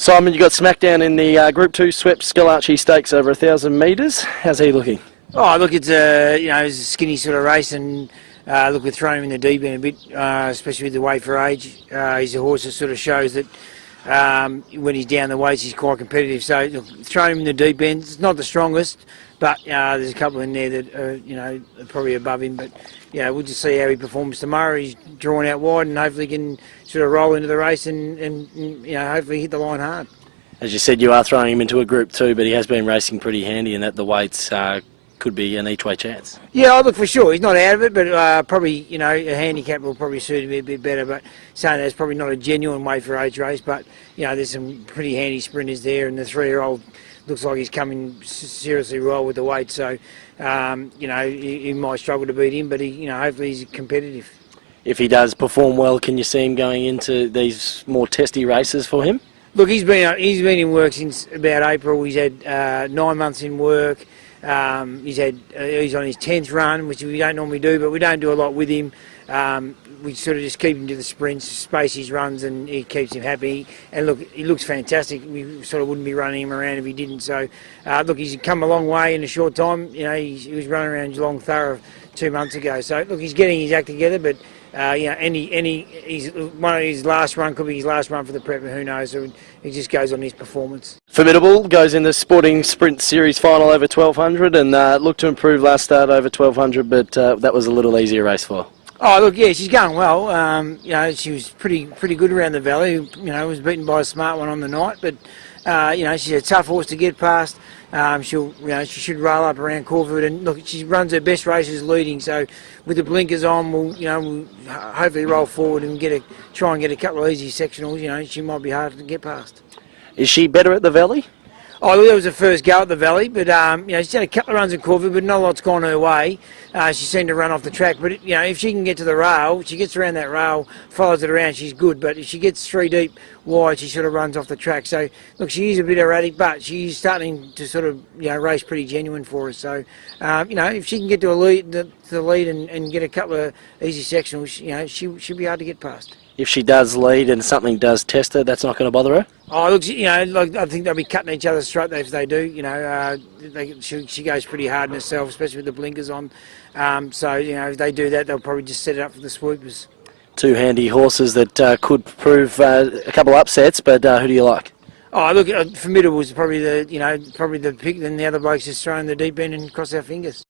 Simon, you got Smackdown in the Group 2 Swept Scalacci Stakes over 1,000 metres. How's he looking? Oh, look, it's it's a skinny sort of race, and look, we've thrown him in the deep end a bit, especially with the weight for age. He's a horse that sort of shows that when he's down the weights, he's quite competitive. So look, throwing him in the deep end. It's not the strongest, but there's a couple in there that are probably above him. But we'll just see how he performs tomorrow. He's drawn out wide, and hopefully can sort of roll into the race and hopefully hit the line hard. As you said, you are throwing him into a Group 2, but he has been racing pretty handy, and that the weights could be an each-way chance. Yeah, I look for sure. He's not out of it, but probably a handicap will probably suit him a bit better. But saying that, it's probably not a genuine weight for age race, but there's some pretty handy sprinters there, and the 3-year-old looks like he's coming seriously well with the weight. So he might struggle to beat him, but hopefully he's competitive. If he does perform well, can you see him going into these more testy races for him? Look, he's been in work since about April. He's had 9 months in work. He's on his 10th run, which we don't normally do, but we don't do a lot with him. We sort of just keep him to the sprints, space his runs, and he keeps him happy. And look, he looks fantastic. We sort of wouldn't be running him around if he didn't. So, look, he's come a long way in a short time. He was running around Geelong Thorough 2 months ago. So, look, he's getting his act together, but one of his last run could be his last run for the prep, who knows? So it just goes on his performance. Formidable goes in the Sporting Sprint Series final over 1,200 and looked to improve last start over 1,200, but that was a little easier race for. Oh, look, yeah, she's going well. She was pretty good around the valley. Was beaten by a smart one on the night, but she's a tough horse to get past. She should roll up around Caulfield, and look, she runs her best races leading. So with the blinkers on, we'll hopefully roll forward and try and get a couple of easy sectionals. She might be hard to get past. Is she better at the valley? Oh, look, that was her first go at the valley, but she's had a couple of runs in Caulfield, but not a lot's gone her way. She seemed to run off the track, but if she can get to the rail, she gets around that rail, follows it around, she's good. But if she gets 3 deep wide, she sort of runs off the track. So look, she is a bit erratic, but she's starting to sort of race pretty genuine for us. So if she can get to the lead and get a couple of easy sectionals, she'll be hard to get past. If she does lead and something does test her, that's not going to bother her? Oh, look, I think they'll be cutting each other's throat if they do. She goes pretty hard in herself, especially with the blinkers on. If they do that, they'll probably just set it up for the swoopers. 2 handy horses that could prove a couple of upsets, but who do you like? Oh, look, Formidable was probably the pick, and the other bloke's just throwing the deep end and cross our fingers.